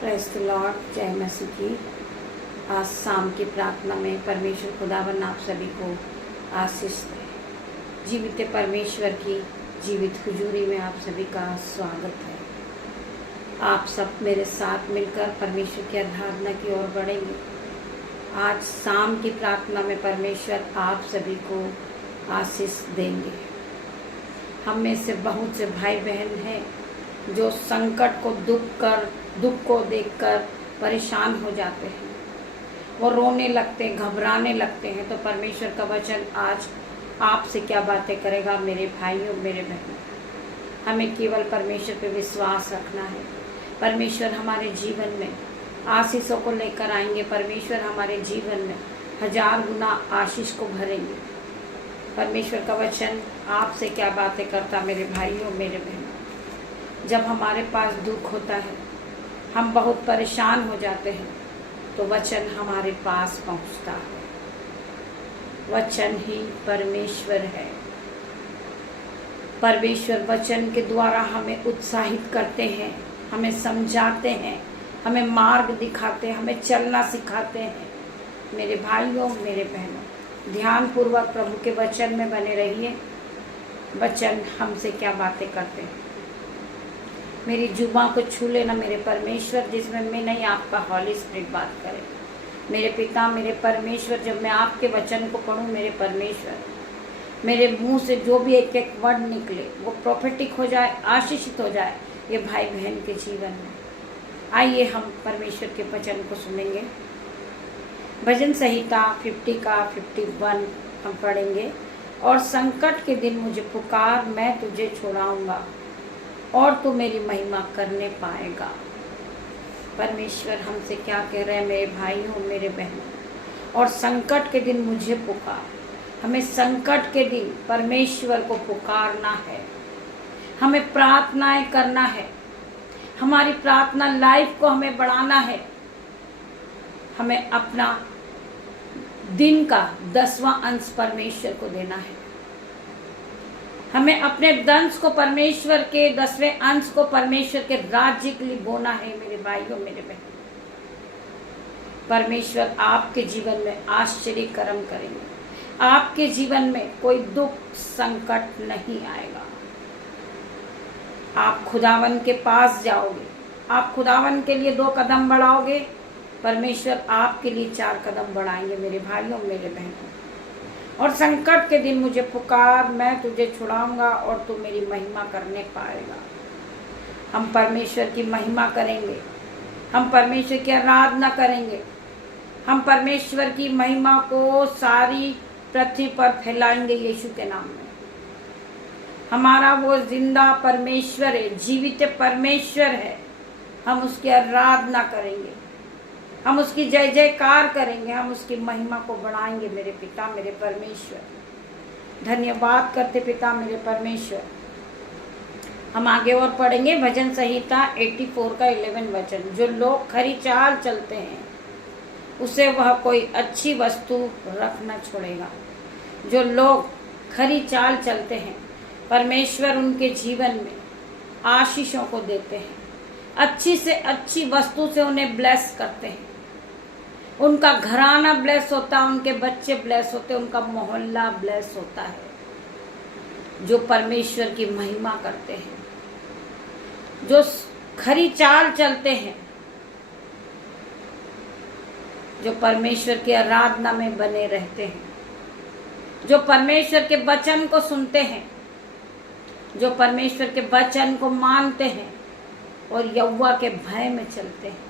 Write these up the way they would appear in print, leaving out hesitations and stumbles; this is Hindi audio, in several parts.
प्रेज़ द लॉर्ड, जय मसीह की। आज शाम की प्रार्थना में परमेश्वर खुदावन आप सभी को आशीष दे। जीवित परमेश्वर की जीवित हुजूरी में आप सभी का स्वागत है। आप सब मेरे साथ मिलकर परमेश्वर की आराधना की ओर बढ़ेंगे। आज शाम की प्रार्थना में परमेश्वर आप सभी को आशीष देंगे। हम में से बहुत से भाई बहन हैं जो संकट को दुख को देखकर परेशान हो जाते हैं, वो रोने लगते हैं, घबराने लगते हैं। तो परमेश्वर का वचन आज आपसे क्या बातें करेगा मेरे भाइयों, मेरे बहनों। हमें केवल परमेश्वर पे विश्वास रखना है। परमेश्वर हमारे जीवन में आशीषों को लेकर आएंगे। परमेश्वर हमारे जीवन में 1000 गुना आशीष को भरेंगे। परमेश्वर का वचन आपसे क्या बातें करता मेरे भाइयों, मेरे बहनों। जब हमारे पास दुख होता है, हम बहुत परेशान हो जाते हैं, तो वचन हमारे पास पहुंचता है। वचन ही परमेश्वर है। परमेश्वर वचन के द्वारा हमें उत्साहित करते हैं, हमें समझाते हैं, हमें मार्ग दिखाते हैं, हमें चलना सिखाते हैं। मेरे भाइयों, मेरे बहनों, ध्यानपूर्वक प्रभु के वचन में बने रहिए। वचन हमसे क्या बातें करते हैं। मेरी जुबां को छू लेना मेरे परमेश्वर, जिसमें मैं नहीं आपका हॉली स्पिरिट बात करे। मेरे पिता, मेरे परमेश्वर, जब मैं आपके वचन को पढ़ूं मेरे परमेश्वर, मेरे मुंह से जो भी एक एक वर्ड निकले वो प्रोफेटिक हो जाए, आशीषित हो जाए ये भाई बहन के जीवन में। आइए हम परमेश्वर के वचन को सुनेंगे। भजन संहिता 50 का 51 हम पढ़ेंगे। और संकट के दिन मुझे पुकार, मैं तुझे छुड़ाऊंगा और तू मेरी महिमा करने पाएगा। परमेश्वर हमसे क्या कह रहे हैं मेरे भाइयों, मेरे बहनों। और संकट के दिन मुझे पुकार। हमें संकट के दिन परमेश्वर को पुकारना है, हमें प्रार्थनाएं करना है, हमारी प्रार्थना लाइफ को हमें बढ़ाना है। हमें अपना दिन का 10वां अंश परमेश्वर को देना है। हमें अपने दंश को परमेश्वर के 10वें अंश को परमेश्वर के राज्य के लिए बोना है। मेरे भाइयों, मेरे बहनों, परमेश्वर आपके जीवन में आश्चर्य कर्म करेंगे। आपके जीवन में कोई दुख संकट नहीं आएगा। आप खुदावन के पास जाओगे, आप खुदावन के लिए 2 कदम बढ़ाओगे, परमेश्वर आपके लिए 4 कदम बढ़ाएंगे। मेरे भाइयों, मेरे बहनों। और संकट के दिन मुझे पुकार, मैं तुझे छुड़ाऊंगा और तू मेरी महिमा करने पाएगा। हम परमेश्वर की महिमा करेंगे, हम परमेश्वर की आराधना करेंगे, हम परमेश्वर की महिमा को सारी पृथ्वी पर फैलाएंगे यीशु के नाम में। हमारा वो जिंदा परमेश्वर है, जीवित परमेश्वर है। हम उसकी आराधना करेंगे, हम उसकी जय जयकार करेंगे, हम उसकी महिमा को बढ़ाएंगे। मेरे पिता, मेरे परमेश्वर, धन्यवाद करते पिता मेरे परमेश्वर। हम आगे और पढ़ेंगे भजन संहिता 84 का 11 वचन। जो लोग खरी चाल चलते हैं उसे वह कोई अच्छी वस्तु रख न छोड़ेगा। जो लोग खरी चाल चलते हैं, परमेश्वर उनके जीवन में आशीषों को देते हैं, अच्छी से अच्छी वस्तु से उन्हें ब्लेस करते हैं। उनका घराना ब्लेस होता है, उनके बच्चे ब्लेस होते हैं, उनका मोहल्ला ब्लेस होता है। जो परमेश्वर की महिमा करते हैं, जो खरी चाल चलते हैं, जो परमेश्वर की आराधना में बने रहते हैं, जो परमेश्वर के वचन को सुनते हैं, जो परमेश्वर के वचन को मानते हैं और यहोवा के भय में चलते हैं।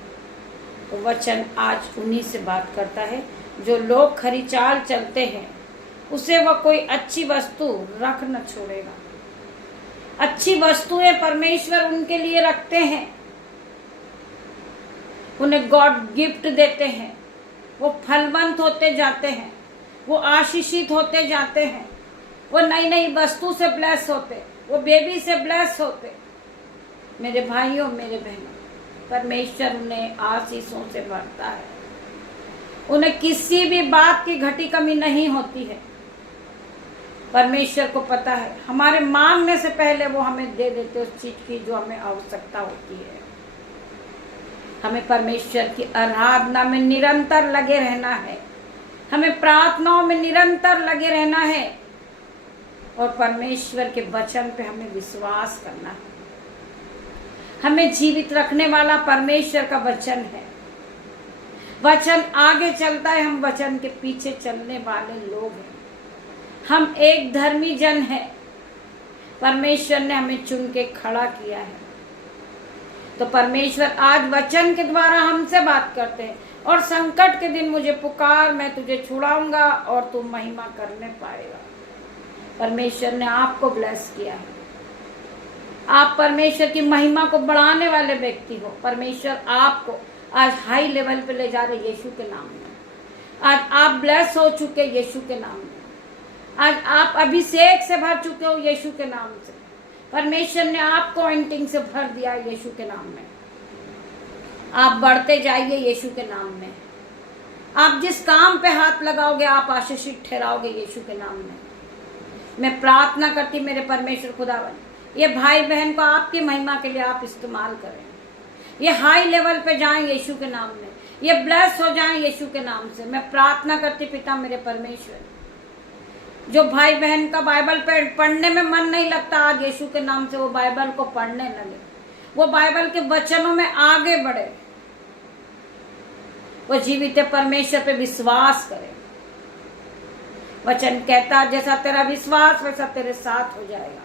तो वचन आज उन्हीं से बात करता है। जो लोग खरी चाल चलते हैं उसे वह कोई अच्छी वस्तु रख न छोड़ेगा। अच्छी वस्तुएं परमेश्वर उनके लिए रखते हैं, उन्हें गॉड गिफ्ट देते हैं। वो फलवंत होते जाते हैं, वो आशीषित होते जाते हैं, वो नई नई वस्तु से ब्लेस होते, वो बेबी से ब्लेस होते। मेरे भाइयों, मेरे बहनों, परमेश्वर उन्हें आशीषों से भरता है। उन्हें किसी भी बात की घटी कमी नहीं होती है। परमेश्वर को पता है, हमारे मांगने से पहले वो हमें दे देते उस चीज की जो हमें आवश्यकता होती है। हमें परमेश्वर की आराधना में निरंतर लगे रहना है, हमें प्रार्थनाओं में निरंतर लगे रहना है और परमेश्वर के वचन पे हमें विश्वास करना है। हमें जीवित रखने वाला परमेश्वर का वचन है। वचन आगे चलता है, हम वचन के पीछे चलने वाले लोग हैं। हम एक धर्मी जन है, परमेश्वर ने हमें चुन के खड़ा किया है। तो परमेश्वर आज वचन के द्वारा हमसे बात करते हैं और संकट के दिन मुझे पुकार, मैं तुझे छुड़ाऊंगा और तू महिमा करने पाएगा। परमेश्वर ने आपको ब्लेस किया है। आप परमेश्वर की महिमा को बढ़ाने वाले व्यक्ति हो। परमेश्वर आपको आज हाई लेवल पे ले जा रहे यीशु के नाम में। आज आप ब्लेस हो चुके यीशु के नाम में। आज आप अभिषेक से भर चुके हो यीशु के नाम से। परमेश्वर ने आपको एंटिंग से भर दिया यीशु के नाम में। आप बढ़ते जाइए यीशु के नाम में। आप जिस काम पे हाथ लगाओगे आप आशीषित ठहराओगे यीशु के नाम में। मैं प्रार्थना करती मेरे परमेश्वर खुदावन, ये भाई बहन को आपकी महिमा के लिए आप इस्तेमाल करें। ये हाई लेवल पे जाएं यीशु के नाम में, ये ब्लेस हो जाएं यीशु के नाम से। मैं प्रार्थना करती पिता मेरे परमेश्वर, जो भाई बहन का बाइबल पढ़ने में मन नहीं लगता, आज यीशु के नाम से वो बाइबल को पढ़ने लगे, वो बाइबल के वचनों में आगे बढ़े, वो जीवित परमेश्वर पे विश्वास करे। वचन कहता जैसा तेरा विश्वास वैसा तेरे साथ हो जाएगा।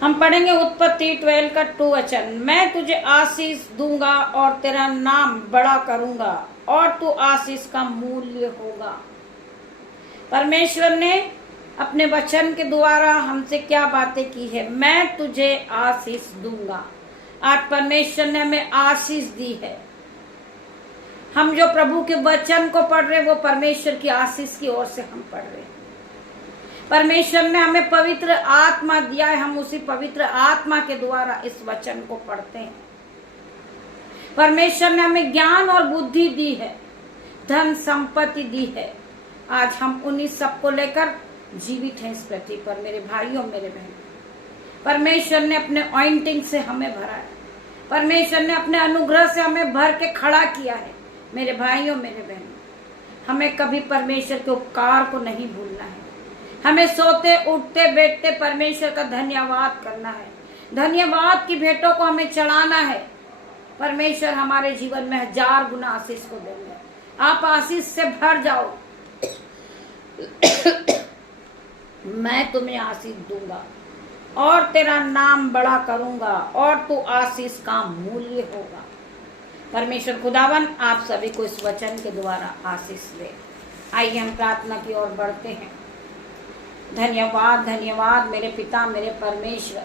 हम पढ़ेंगे उत्पत्ति 12 का 2 वचन। मैं तुझे आशीष दूंगा और तेरा नाम बड़ा करूंगा और तू आशीष का मूल्य होगा। परमेश्वर ने अपने वचन के द्वारा हमसे क्या बातें की है? मैं तुझे आशीष दूंगा। आज परमेश्वर ने हमें आशीष दी है। हम जो प्रभु के वचन को पढ़ रहे वो परमेश्वर की आशीष की ओर से हम पढ़ रहे हैं। परमेश्वर ने हमें पवित्र आत्मा दिया है, हम उसी पवित्र आत्मा के द्वारा इस वचन को पढ़ते हैं। परमेश्वर ने हमें ज्ञान और बुद्धि दी है, धन संपत्ति दी है। आज हम उन्हीं सबको लेकर जीवित हैं इस पृथ्वी पर। मेरे भाइयों मेरे बहन, परमेश्वर ने अपने ऑइंटिंग से हमें भरा है। परमेश्वर ने अपने अनुग्रह से हमें भर के खड़ा किया है। मेरे भाइयों मेरे बहन, हमें कभी परमेश्वर के उपकार को नहीं भूलना है। हमें सोते उठते बैठते परमेश्वर का धन्यवाद करना है। धन्यवाद की भेंटों को हमें चढ़ाना है। परमेश्वर हमारे जीवन में 1000 गुना आशीष को देंगे। आप आशीष से भर जाओ। मैं तुम्हें आशीष दूंगा और तेरा नाम बड़ा करूंगा और तू आशीष का मूल्य होगा। परमेश्वर खुदावन आप सभी को इस वचन के द्वारा आशीष दे। आइए हम प्रार्थना की ओर बढ़ते हैं। धन्यवाद धन्यवाद मेरे पिता मेरे परमेश्वर,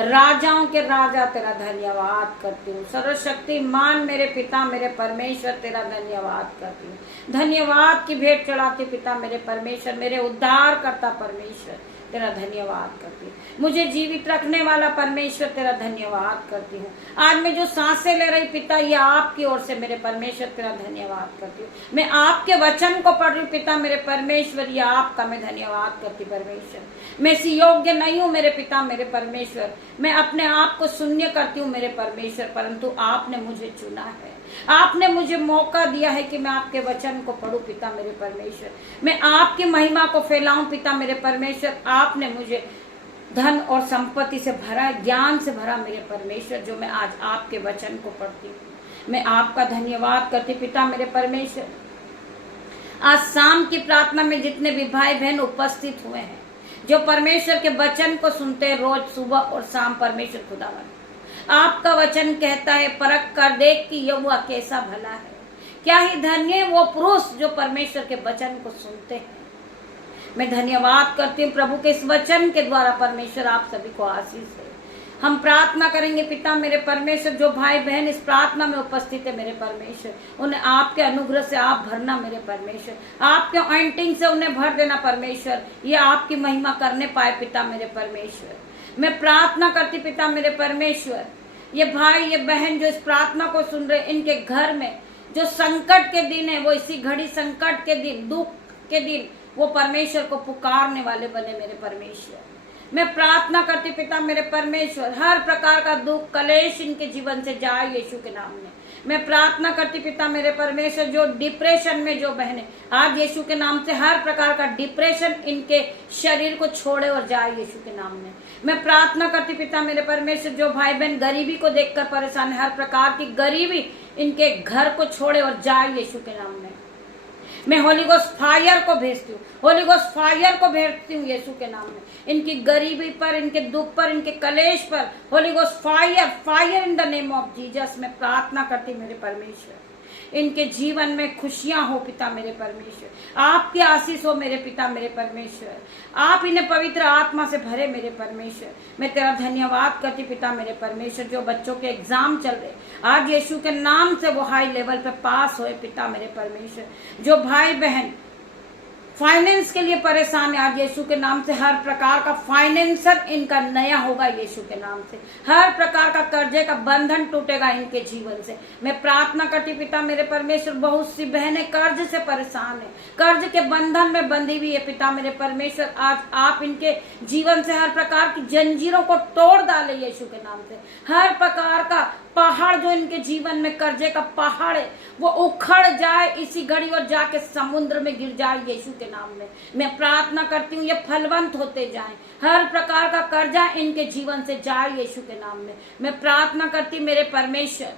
राजाओं के राजा तेरा धन्यवाद करती हूँ। सर्वशक्तिमान मेरे पिता मेरे परमेश्वर तेरा धन्यवाद करती हूँ। धन्यवाद की भेंट चढ़ाती पिता मेरे परमेश्वर, मेरे उद्धार करता परमेश्वर तेरा धन्यवाद करती हूँ। मुझे जीवित रखने वाला परमेश्वर तेरा धन्यवाद करती हूँ। आज मैं जो सांसें ले रही पिता ये आपकी ओर से मेरे परमेश्वर तेरा धन्यवाद करती हूँ। मैं आपके वचन को पढ़ रही पिता मेरे परमेश्वर, ये आपका मैं धन्यवाद करती परमेश्वर। मैं इसी योग्य नहीं हूँ मेरे पिता मेरे परमेश्वर, मैं अपने आप को शून्य करती हूँ मेरे परमेश्वर, परंतु आपने मुझे चुना है। आपने मुझे मौका दिया है कि मैं आपके वचन को पढ़ूं पिता मेरे परमेश्वर। मैं आपकी महिमा को फैलाऊं पिता मेरे परमेश्वर। आपने मुझे धन और संपत्ति से भरा, ज्ञान से भरा मेरे परमेश्वर, जो मैं आज आपके वचन को पढ़ती हूँ। मैं आपका धन्यवाद करती पिता मेरे परमेश्वर। आज शाम की प्रार्थना में जितने भी भाई बहन उपस्थित हुए हैं, जो परमेश्वर के वचन को सुनते हैं रोज सुबह और शाम, परमेश्वर खुदावन आपका वचन कहता है परख कर देख कि यह कैसा भला है। क्या ही धन्य है वो पुरुष जो परमेश्वर के वचन को सुनते हैं। मैं धन्यवाद करती हूँ प्रभु के इस वचन के द्वारा। परमेश्वर आप सभी को आशीष है। हम प्रार्थना करेंगे पिता मेरे परमेश्वर, जो भाई बहन इस प्रार्थना में उपस्थित है मेरे परमेश्वर, उन्हें आपके अनुग्रह से आप भरना मेरे परमेश्वर। आपके ऑइंटिंग से उन्हें भर देना परमेश्वर, ये आपकी महिमा करने पाए पिता मेरे परमेश्वर। मैं प्रार्थना करती पिता मेरे परमेश्वर, ये भाई ये बहन जो इस प्रार्थना को सुन रहे, इनके घर में जो संकट के दिन है, वो इसी घड़ी संकट के दिन, दुख के दिन वो परमेश्वर को पुकारने वाले बने मेरे परमेश्वर। मैं प्रार्थना करती पिता मेरे परमेश्वर, हर प्रकार का दुख कलेश इनके जीवन से जाए यीशु के नाम में। मैं प्रार्थना करती पिता मेरे परमेश्वर, जो डिप्रेशन में जो बहने आज यीशु के नाम से हर प्रकार का डिप्रेशन इनके शरीर को छोड़े और जाए यीशु के नाम में। मैं प्रार्थना करती पिता मेरे परमेश्वर, जो भाई बहन गरीबी को देखकर परेशान है, हर प्रकार की गरीबी इनके घर को छोड़े और जाए यीशु के नाम में। मैं होली गोस्ट फायर को भेजती हूँ, होली गोस्ट फायर को भेजती हूँ यीशु के नाम में। इनकी गरीबी पर, इनके दुख पर, इनके कलेश पर Holi ghost fire, fire in the name of Jesus. मैं प्रार्थना करती मेरे परमेश्वर, इनके जीवन में खुशियां हो पिता मेरे परमेश्वर, आपकी आशीष हो मेरे पिता मेरे परमेश्वर, आप इन्हें पवित्र आत्मा से भरे मेरे परमेश्वर। मैं तेरा धन्यवाद करती पिता मेरे परमेश्वर, जो बच्चों के एग्जाम चल रहे आज यीशु के नाम से वो हाई लेवल पे पास होए पिता मेरे परमेश्वर। जो भाई बहन फाइनेंस के लिए परेशान है आज यीशु के नाम से हर प्रकार का फाइनेंसर इनका नया होगा यीशु के नाम से। हर प्रकार का कर्जे का बंधन टूटेगा इनके जीवन से। मैं प्रार्थना करती पिता मेरे परमेश्वर, बहुत सी बहनें कर्ज से परेशान है, कर्ज के बंधन में बंधी हुई है पिता मेरे परमेश्वर। आज आप इनके जीवन से हर प्रकार की जंजीरों को तोड़ डाले यीशु के नाम से। हर प्रकार का पहाड़ जो इनके जीवन में कर्जे का पहाड़ है वो उखड़ जाए इसी घड़ी और जाके समुद्र में गिर जाए यीशु के नाम में। मैं प्रार्थना करती हूँ ये फलवंत होते जाएं, हर प्रकार का कर्जा इनके जीवन से जाए यीशु के नाम में। मैं प्रार्थना करती मेरे परमेश्वर,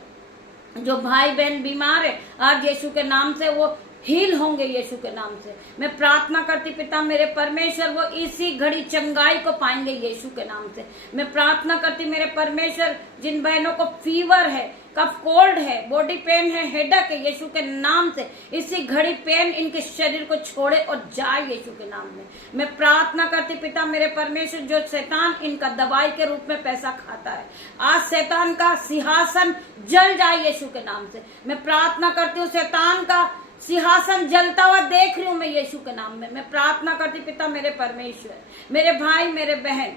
जो भाई बहन बीमार है आज यीशु के नाम से वो हील होंगे यीशु के नाम से। मैं प्रार्थना करती पिता मेरे परमेश्वर, वो इसी घड़ी चंगाई को पाएंगे यीशु के नाम से। मैं प्रार्थना करती मेरे परमेश्वर, जिन बहनों को फीवर है, कफ कोल्ड है, बॉडी पेन है, हेडेक है, यीशु के नाम से इसी घड़ी पेन इनके शरीर को छोड़े और जाए यीशु के नाम में। मैं प्रार्थना करती पिता मेरे परमेश्वर, जो शैतान इनका दवाई के रूप में पैसा खाता है आज शैतान का सिंहासन जल जाए यीशु के नाम से। मैं प्रार्थना करती हूँ शैतान का सिंहासन जलता हुआ देख रही हूं मैं यीशु के नाम में। मैं प्रार्थना करती पिता मेरे परमेश्वर, मेरे भाई मेरे बहन,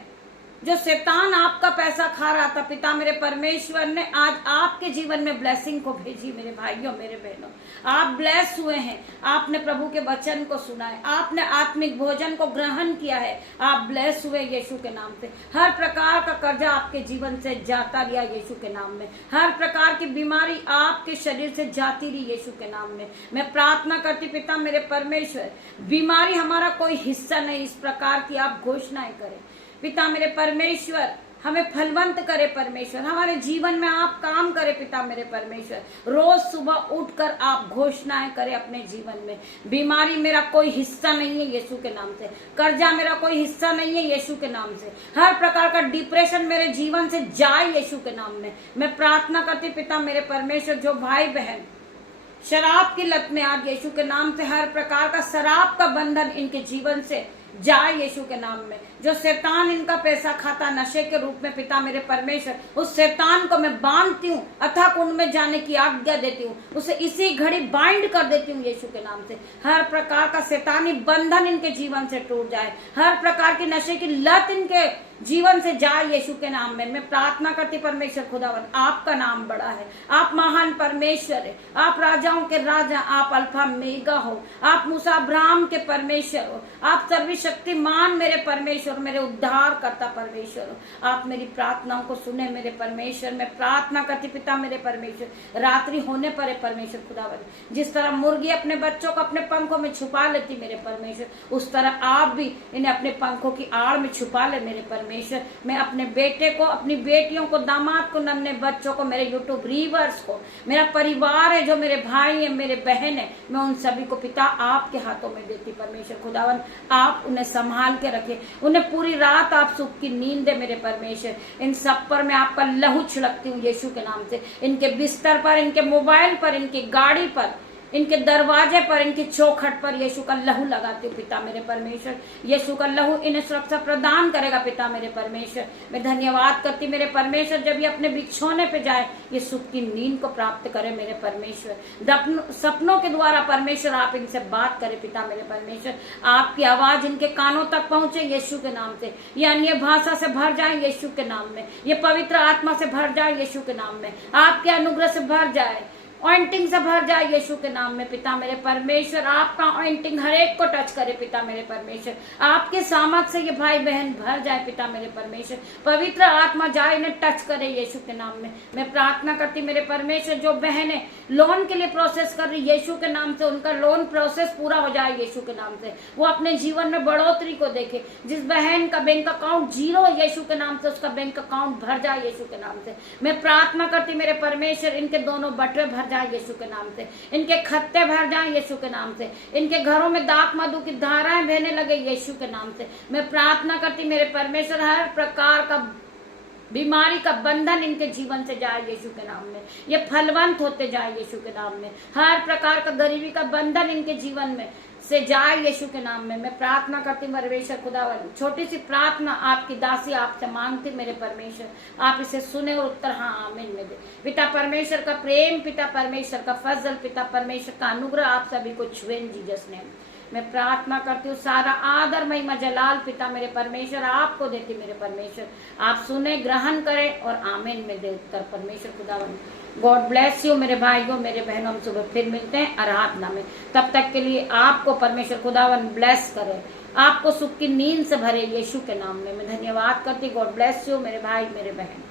जो शैतान आपका पैसा खा रहा था पिता मेरे परमेश्वर ने आज आपके जीवन में ब्लेसिंग को भेजी मेरे भाइयों मेरे बहनों। आप ब्लेस हुए हैं, आपने प्रभु के वचन को सुना है, आपने आत्मिक भोजन को ग्रहण किया है, आप ब्लेस हुए यीशु के नाम से। हर प्रकार का कर्जा आपके जीवन से जाता गया यीशु के नाम में। हर प्रकार की बीमारी आपके शरीर से जाती रही यीशु के नाम में। मैं प्रार्थना करती पिता मेरे परमेश्वर, बीमारी हमारा कोई हिस्सा नहीं, इस प्रकार की आप घोषणाएं करें पिता मेरे परमेश्वर। हमें फलवंत करे परमेश्वर, हमारे जीवन में आप काम करे पिता मेरे परमेश्वर। रोज सुबह उठकर आप घोषणाएं करें अपने जीवन में, बीमारी मेरा कोई हिस्सा नहीं है यीशु के नाम से, कर्जा मेरा कोई हिस्सा नहीं है यीशु के नाम से, हर प्रकार का डिप्रेशन मेरे जीवन से जाए यीशु के नाम में। मैं प्रार्थना करती पिता मेरे परमेश्वर, जो भाई बहन शराब की लत में आज यीशु के नाम से हर प्रकार का शराब का बंधन इनके जीवन से जाए यीशु के नाम में। जो शैतान इनका पैसा खाता नशे के रूप में पिता मेरे परमेश्वर, उस शैतान को मैं बांधती हूँ, अथाह कुंड में जाने की आज्ञा देती हूँ, उसे इसी घड़ी बाइंड कर देती हूँ यीशु के नाम से। हर प्रकार का शैतानी बंधन इनके जीवन से टूट जाए, हर प्रकार की नशे की लत इनके जीवन से जाए यीशु के नाम में। मैं प्रार्थना करती परमेश्वर खुदावन, आपका नाम बड़ा है, आप महान परमेश्वर है, आप राजाओं के राजा, आप अल्फा मेगा हो, आप मूसा अब्राहम के परमेश्वर हो, आप सर्वशक्तिमान मेरे परमेश्वर, मेरे उद्धार करता परमेश्वर हो। आप मेरी प्रार्थनाओं को सुने मेरे परमेश्वर। मैं प्रार्थना करती पिता मेरे परमेश्वर, रात्रि होने पर परमेश्वर खुदावन, जिस तरह मुर्गी अपने बच्चों को अपने पंखों में छुपा लेती मेरे परमेश्वर, उस तरह आप भी इन्हें अपने पंखों की आड़ में छुपा ले मेरे परमेश्वर। मैं अपने बेटे को, अपनी बेटियों को, दामाद को, नन्हे बच्चों को, मेरे यूट्यूब रीवर्स को, मेरा परिवार है, जो मेरे भाई है, मेरे बहन है, मैं उन सभी को पिता आपके हाथों में देती परमेश्वर खुदावन। आप उन्हें संभाल के रखे, उन्हें पूरी रात आप सुख की नींद दे मेरे परमेश्वर। इन सब पर मैं आपका लहू छिड़कती हूँ यीशु के नाम से, इनके बिस्तर पर, इनके मोबाइल पर, इनकी गाड़ी पर, इनके दरवाजे पर, इनकी चौखट पर यीशु का लहू लगाती हूँ पिता मेरे परमेश्वर। यीशु का लहू इन्हें सुरक्षा प्रदान करेगा पिता मेरे परमेश्वर। मैं धन्यवाद करती मेरे परमेश्वर, जब ये अपने बिछौने पे जाए ये सुख की नींद को प्राप्त करे मेरे परमेश्वर। सपनों के द्वारा परमेश्वर आप इनसे बात करें पिता मेरे परमेश्वर, आपकी आवाज इनके कानों तक पहुंचे यीशु के नाम से। ये अन्य भाषा से भर जाए यीशु के नाम में, ये पवित्र आत्मा से भर जाए यीशु के नाम में, आपके अनुग्रह से भर जाए, ऑइंटिंग से भर जाए यीशु के नाम में पिता मेरे परमेश्वर। आपका ऑइंटिंग हर एक को टच करे पिता मेरे परमेश्वर। आपके सामर्थ से ये भाई बहन भर जाए पिता मेरे परमेश्वर। पवित्र आत्मा जाए इन्हें टच करे यीशु के नाम में। मैं प्रार्थना करती मेरे परमेश्वर, जो बहनें लोन के लिए प्रोसेस कर रही यीशु के नाम से, उनका लोन प्रोसेस पूरा हो जाए यीशु के नाम से। वो अपने जीवन में बढ़ोतरी को देखे। जिस बहन का बैंक अकाउंट जीरो यीशु के नाम से, उसका बैंक अकाउंट भर जाए यीशु के नाम से। मैं प्रार्थना करती मेरे परमेश्वर, इनके दोनों बटवे भर जाए यीशु के नाम से, इनके खत्ते भर जाए यीशु के नाम से, इनके घरों में दाख मधु की धाराएं बहने लगे यीशु के नाम से। मैं प्रार्थना करती मेरे परमेश्वर, हर प्रकार का बीमारी का बंधन इनके जीवन से जाए यीशु के नाम में। ये फलवंत होते जाए यीशु के नाम में। हर प्रकार का गरीबी का बंधन इनके जीवन में से जाए यीशु के नाम में। मैं प्रार्थना करती हूँ परमेश्वर खुदावन, छोटी सी प्रार्थना आपकी दासी आपसे मांगती मेरे परमेश्वर, आप इसे सुने और उत्तर हाँ आमीन में दे। पिता परमेश्वर का प्रेम, पिता परमेश्वर का फजल, पिता परमेश्वर का अनुग्रह आप सभी को छुए जीसस ने। मैं प्रार्थना करती हूँ, सारा आदर महिमा जलाल पिता मेरे परमेश्वर आपको देती मेरे परमेश्वर। आप सुने, ग्रहण करें और आमीन में दे उत्तर परमेश्वर खुदावन। गॉड ब्लेस यू मेरे भाइयों मेरे बहनों। हम सुबह फिर मिलते हैं आराधना में। तब तक के लिए आपको परमेश्वर खुदावन ब्लेस करे, आपको सुख की नींद से भरे यीशु के नाम में मैं धन्यवाद करती। गॉड ब्लेस यू मेरे भाई मेरे बहन।